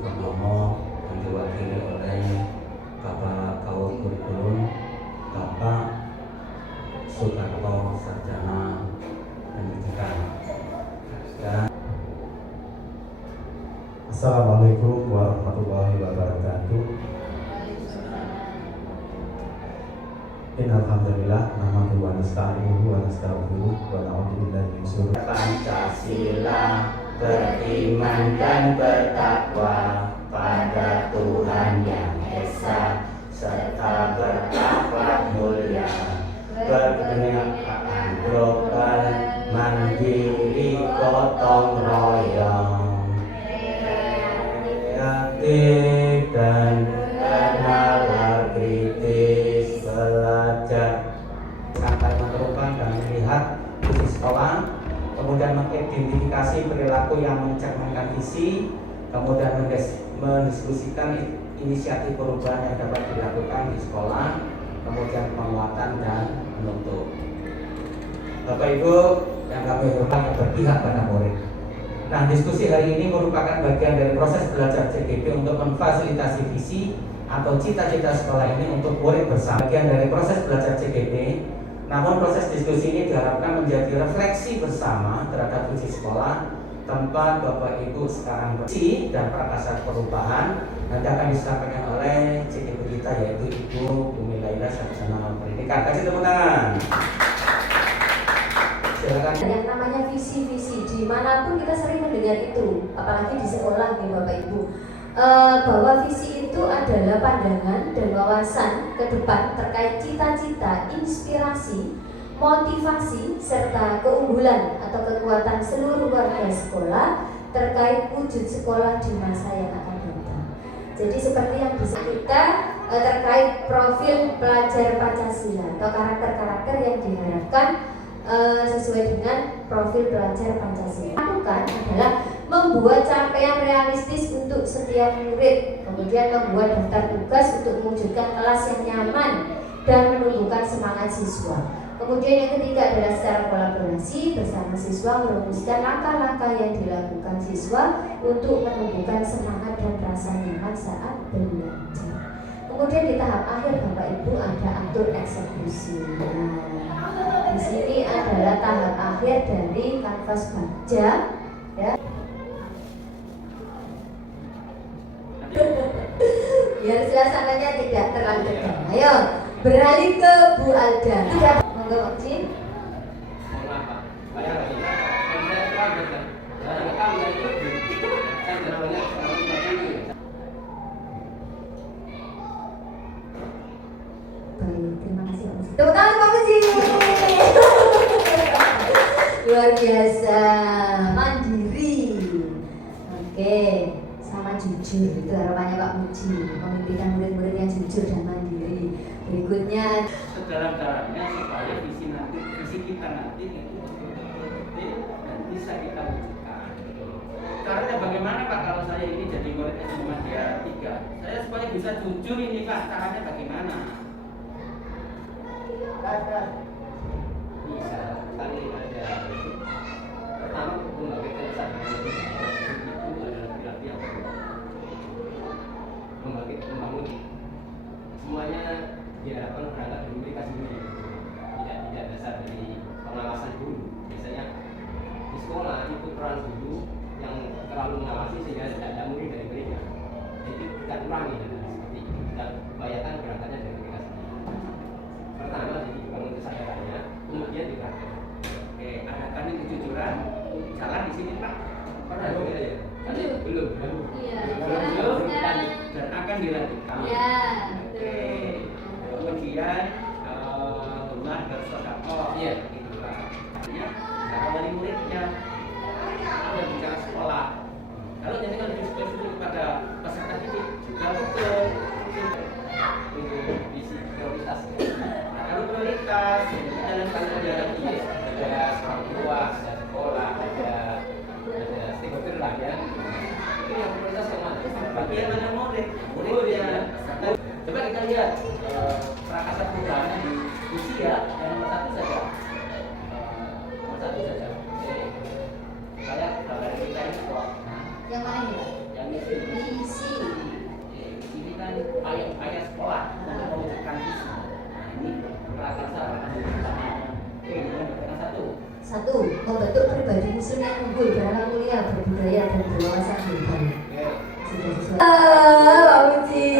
Purnomo yang diwakili oleh Bapak Kawal Kurikulum Bapak Soekarto Sarjana Pendidikan. Dan Assalamualaikum warahmatullahi wabarakatuh. Innalhamdulillah nahmaduhu wa nasta'inuhu wa nastaghfiruh wa na'udzu billahi min syururi Pancasila, beriman dan bertakwa pada Tuhan yang Esa, serta berakhlak mulia, berkenegaraan global, mandiri gotong royong, kreatif dan bernalar kritis, belajar sampai menemukan dan melihat visi sekolah, kemudian mengidentifikasi perilaku yang mencerminkan visi, kemudian mendiskusikan inisiatif perubahan yang dapat dilakukan di sekolah, kemudian penguatan dan menuntut. Bapak Ibu yang kami hormati berpihak pada murid. Nah, diskusi hari ini merupakan bagian dari proses belajar CGP untuk memfasilitasi visi atau cita-cita sekolah ini untuk murid bersama. Bagian dari proses belajar CGP, namun proses diskusi ini diharapkan menjadi refleksi bersama terhadap visi sekolah tempat Bapak Ibu sekarang visi dan prakasa perubahan nanti akan disampaikan oleh CGP kita, yaitu Ibu Bumi Laila, Sarjana Pendidikan. Kasih tepuk tangan. Silakan. Yang namanya visi-visi dimanapun kita sering mendengar itu, apalagi di sekolah nih Bapak Ibu, bahwa visi itu adalah pandangan dan wawasan ke depan terkait cita-cita, inspirasi, motivasi, serta keunggulan atau kekuatan seluruh warga sekolah terkait wujud sekolah di masa yang akan datang. Jadi seperti yang bisa kita terkait profil pelajar Pancasila atau karakter-karakter yang diharapkan sesuai dengan profil pelajar Pancasila. Lakukan adalah membuat capaian realistis untuk setiap murid, kemudian membuat daftar tugas untuk mewujudkan kelas yang nyaman dan menumbuhkan semangat siswa. Kemudian yang ketiga adalah secara kolaborasi bersama siswa merumuskan langkah-langkah yang dilakukan siswa untuk menumbuhkan semangat dan rasa nyaman saat belajar. Kemudian di tahap akhir Bapak Ibu ada atur eksekusi. Di sini adalah tahap akhir dari kanvas baja, ya. Biar suasananya tidak terlalu tegang. Ayo beralih ke Bu Alda. Monggo Pak Cin. Baik, terima kasih Pak. Tepuk tangan Pak Muji. Luar biasa, mandiri. Oke, sama jujur, itu harapannya Pak Muji, memimpikan murid-murid yang jujur dan mandiri. Berikutnya sedalam-dalamnya supaya visi kita nanti itu betul-betul dan bisa kita wujudkan. Caranya bagaimana Pak kalau saya ini jadi murid SMA 3? Saya supaya bisa jujur ini Pak, caranya bagaimana? Bisa kali ada pertama membagi kesadaran itu adalah berarti apa? Membangun semuanya diharapkan berangkat dari mereka sendiri, tidak dasar dari pengawasan guru. Biasanya di sekolah itu peran guru yang terlalu mengawasi sehingga tidak ada murid dari mereka. Jadi kita kurangi seperti itu. Kita upayakan berangkatnya dari mereka sendiri. Pertama jadi bangun kesadarannya, kemudian dipraktekkan. Oke, adakan kejujuran jalan di sini Pak. Pernah dong ya? Belum. iya, Belum dan akan dilanjutkan. ya, Oke. Kemudian rumah bersedekah, iya gitu Pak. Artinya cara wali muridnya ada bicara sekolah. Kalau jadi kan lebih spesifik pada peserta didik juga betul untuk visi prioritas. Nah, kalau prioritas dalam pelajaran ini ada orang tua, ada sekolah, ada stakeholder lah ya. Itu yang prioritas yang mana? Bagian mana murid? Muridnya. Coba kita lihat prakasa perubahan di usia yang nomor satu saja. Nomor satu saja. Oke. Saya gambar kita ini kok. yang mana ini Pak? Yang Visi. Ini kan upaya sekolah untuk mewujudkan visi. Nah, ini prakarsa sama dengan satu. Membentuk pribadi muslim yang unggul, berakhlak mulia, berbudaya dan berwawasan global. Sudah sesuai. Pak Uci.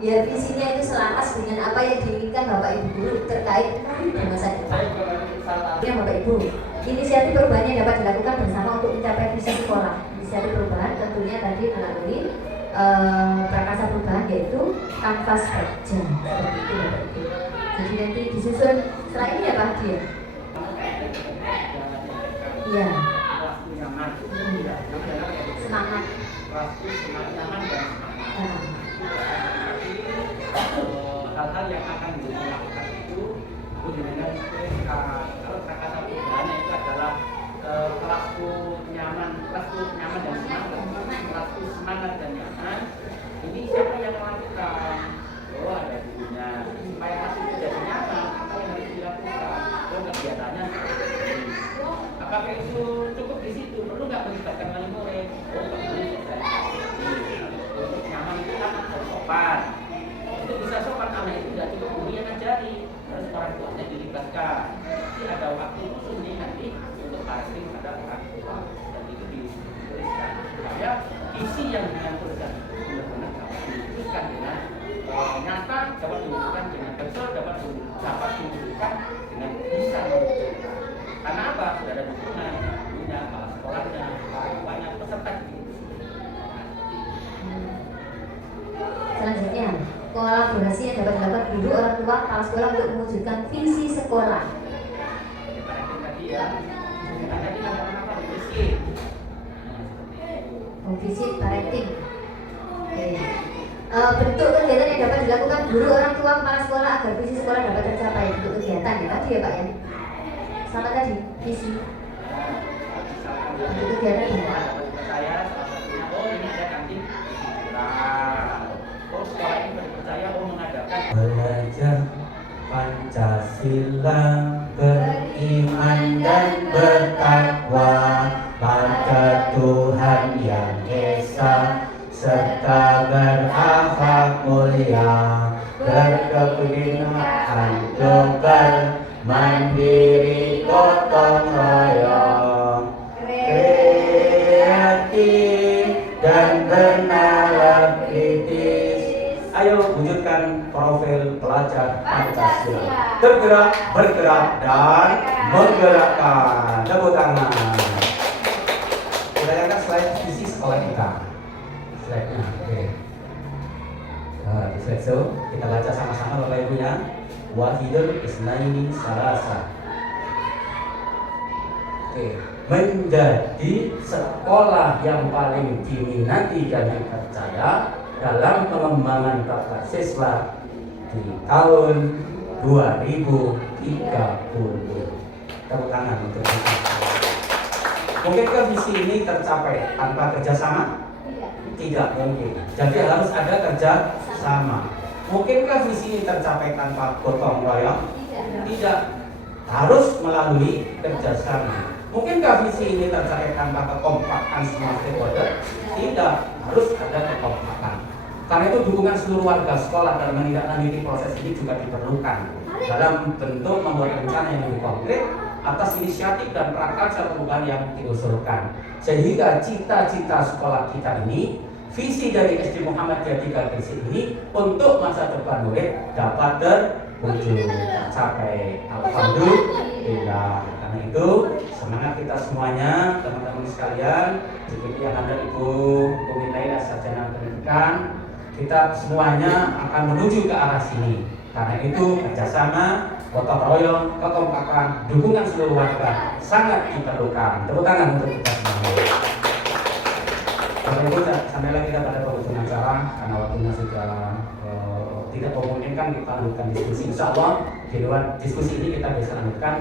Biar visinya itu selaras dengan apa yang diinginkan Bapak Ibu guru terkait di masa depan. Ya Bapak Ibu, inisiatif perubahan yang dapat dilakukan bersama untuk mencapai visi sekolah. Inisiatif perubahan tentunya tadi melalui prakarsa perubahan yaitu kanvas kerja seperti itu Bapak Ibu. Jadi nanti disusun setelah ini ya Pak Hadi ya? Iya. Semangat. Hal-hal yang akan dilakukan itu dengan kalau kata perubahannya itu adalah kelasku nyaman dan semangat dan nyaman. Ini siapa yang melakukan? Oh, ada gurunya. Supaya kelas itu jadi nyaman, apa yang harus dilakukan? Oh, kegiatannya apakah itu cukup di situ? Perlu nggak melibatkan wali murid? Oh, nggak perlu. Untuk nyaman itu kan harus sopan. Untuk bisa sopan anak itu tidak cukup guru yang ngajari, harus orang tuanya dilibatkan. Jadi ada waktu khusus nih nanti untuk passing pada orang tua dan itu dituliskan supaya isi yang dilakukan benar-benar dapat diwujudkan dengan nyata, dapat diwujudkan dengan betul, dapat diwujudkan dengan bisa mewujudkan. Karena apa? Sudah ada dukungan gurunya, kepala sekolahnya, orang tuanya, peserta didik. Selanjutnya, kolaborasi yang dapat dilakukan guru, orang tua, kepala sekolah untuk mewujudkan visi sekolah. Tadi ya, tadi apa? Visi. Visi parenting. Oke. Bentuk kegiatan yang dapat dilakukan guru, orang tua, kepala sekolah agar visi sekolah dapat tercapai. Bentuk kegiatan ya tadi ya Pak ya. Sama tadi visi. Bentuk kegiatan ya. Saya salah satunya, oh ini ada kantin. Oh sekolah ini percaya mengadakan Belajar Pancasila, beriman dan bertakwa pada Tuhan yang Esa, serta berakhlak mulia, berkepentingan global, mandiri gotong royong, kreatif dan bernalar kritis. Ayo wujudkan profil pelajar Pancasila. Bergerak, dan menggerakkan. Tepuk tangan. Kita lihat slide visi sekolah kita. Slide-nya, oke. Nah, di slide itu kita baca sama-sama Bapak Ibu ya. Wahidul Isnaini Salasa. Oke. Menjadi sekolah yang paling diminati dan dipercaya dalam pengembangan tata siswa di tahun 2030. Tepuk tangan untuk kita. Mungkinkah visi ini tercapai tanpa kerjasama? Tidak mungkin. Jadi harus ada kerjasama. Mungkinkah visi ini tercapai tanpa gotong royong? Tidak. Harus melalui kerjasama. Mungkinkah visi ini tercapai tanpa kekompakan semua stakeholder? Tidak. Harus ada kekompakan. Karena itu dukungan seluruh warga sekolah dalam menindaklanjuti proses ini juga diperlukan dalam bentuk membuat rencana yang lebih konkret atas inisiatif dan prakarsa perubahan yang diusulkan. Sehingga cita-cita sekolah kita ini, visi dari SD Muhammadiyah 3 Gresik ini untuk masa depan murid dapat terwujud tercapai. Alhamdulillah. Karena itu semangat kita semuanya, teman-teman sekalian, seperti yang ada Ibu Kumintai Sarjana Pendidikan. Kita semuanya akan menuju ke arah sini. Karena itu kerjasama, gotong royong, kekompakan, dukungan seluruh warga sangat diperlukan. Tepuk tangan untuk kita semuanya. Bapak Ibu, sampai lagi kita pada penghujung acara karena waktunya sudah tidak memungkinkan kita lanjutkan diskusi. Insya Allah di luar diskusi ini kita bisa lanjutkan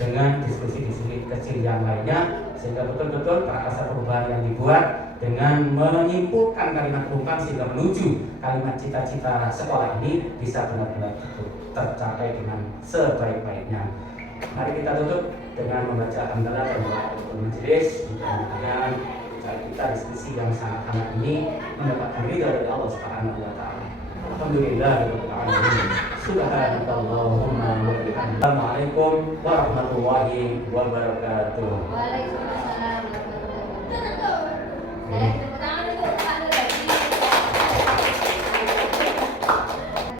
dengan diskusi-diskusi kecil yang lainnya sehingga betul-betul prakarsa perubahan yang dibuat dengan menyimpulkan kalimat perubahan sehingga menuju kalimat cita-cita sekolah ini bisa benar-benar tercapai dengan sebaik-baiknya. Mari kita tutup dengan membaca hamdalah dan doa majelis. Mudah-mudahan kita diskusi yang sangat-sangat ini mendapatkan ridha dari Allah Subhanahu wa taala. Alhamdulillah rabbil alamin. Subhanakallahumma wa bihamdika. Assalamualaikum warahmatullahi wabarakatuh. Waalaikumsalam warahmatullahi wabarakatuh.